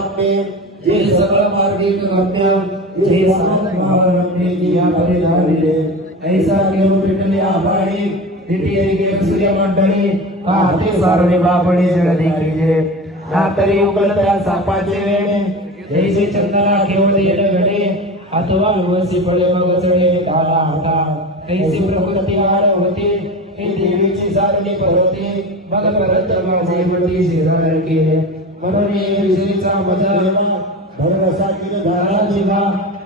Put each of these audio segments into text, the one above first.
महात्मे जे सकल मार्गिक गम्य जे सात महारम्य किया परिधारिले ऐसा केवळ विठले आभाळी निटियरिके सूर्य मंडळी पाहते सारणे बापडे जळ देखील रात्री उघडत्या सापाचे वेणे जैसे चंदना केवळ येणे घडे अथवा व्यवसी पडे मग चढे तारा हाता कैसी प्रकृती वार होते हे देवीची सारणी परते मग परत माझे वटी शिरार केले म्हणून ये विषयीचा भरवसा किर झाला जिवा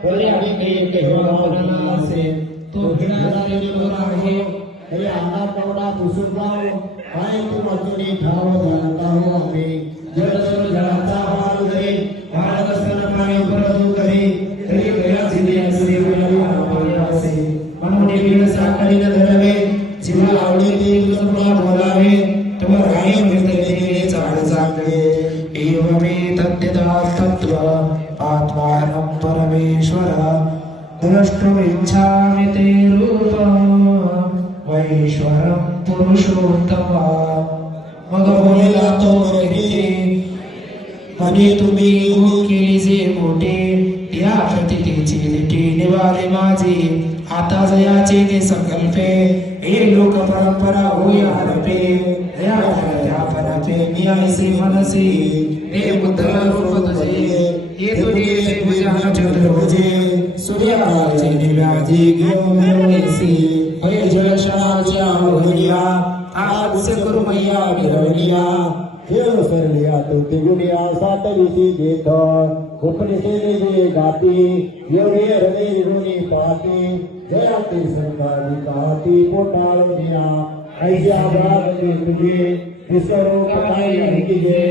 बरे आणि काही केव्हा मनाला असे तो घिणा झालेली मोरा आहे हे अंगा कवडा पुसून जाओ काय तू मजुरी ठाव झाला हो आम्ही जल जल जळाचा हाल करे वाढत असताना पाणी परत करे तरी गया सिद्धी असली पासे म्हणून वीर साखळी न धरावे जीवा आवडे ते तुझं बोलावे आत्मानं परमेश्वर द्रष्टुम इच्छामि ते रूपं वैश्वरं पुरुषोत्तम। मग बोलला तो व्यक्ती म्हणे तुम्ही गुरु मोठे या प्रतितेची लिटी निवाले माझे। आता जयाचे ते संकल्पे हे लोक परंपरा होय हरपे। या त्या परपे, मी मनसे हे बुद्ध रूप चतुर्भुजे सूर्याचे दिव्याजी घेऊन मिळवणेसी हे जलशनाच्या मोहनिया आज करू मैया विरवलिया सरलिया तो तिगुनिया सातविसी जेथ उपनिषेने जे गाती एवढे हृदय निगुणी पाती जया ते संगादी गाती ऐशा भाग तुझे विसरो काय ऐकिजे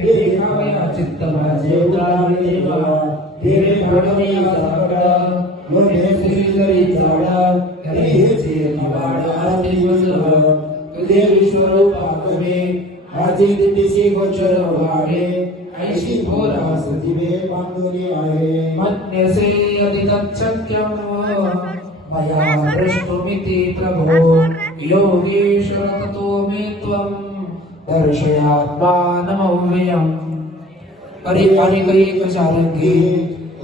हे देखावया चित्त माझे उदाहरण देवा देवे पडवया साकड मोठे श्री जरी झाड तरी हेचे निवाड वज़न तुझे विश्वरूप आकमे माझी दिंडीशी गोचर व्हावे ऐशी भोरा सजीवे बांधुनी आहे. मन्यसे अधिगच्छत्यं मया दृष्टुमिति प्रभो. योगेश्वर ततो मे त्वं. दर्शयात्मानमव्ययम् अरे पाणी काही कशारंगी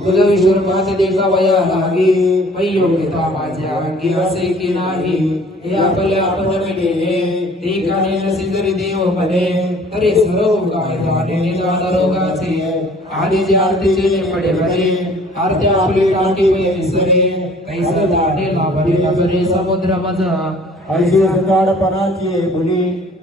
गुलविश्वर पाच देखा वया लागी. मै योग्यता माझ्या अंगी असे की नाही. हे आपले आपण मिळेले ते काने नसे जरी देव म्हणे. अरे सर्व काय जाणे निदान रोगाचे. आधी जे आरतीचे ने पडे बरे आरत्या आपले टाकी वय विसरे. कैसे दाणे लाभले नजरे समुद्र मज. ऐशी संगाडपणाची मुली न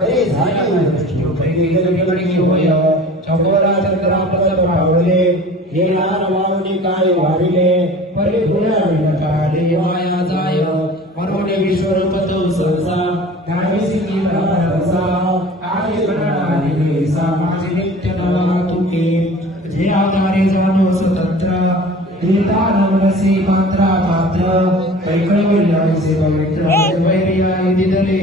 अरे झाली दृष्टी पहिली जगडगी होय चकोरा चंद्रा पद पावले येणार वारुणी काय वारिले परी पुण्या विनकाले माया जाय मनोने विश्वरूप तो सहसा नावी सिद्धी रसा आर्य गणनाली सा माझे नित्य नवा तुके जे आधारे जाणो स्वतंत्र देता नवनसी मात्रा मात्र कैकळविल्यासे पवित्र वैर्याय दिदले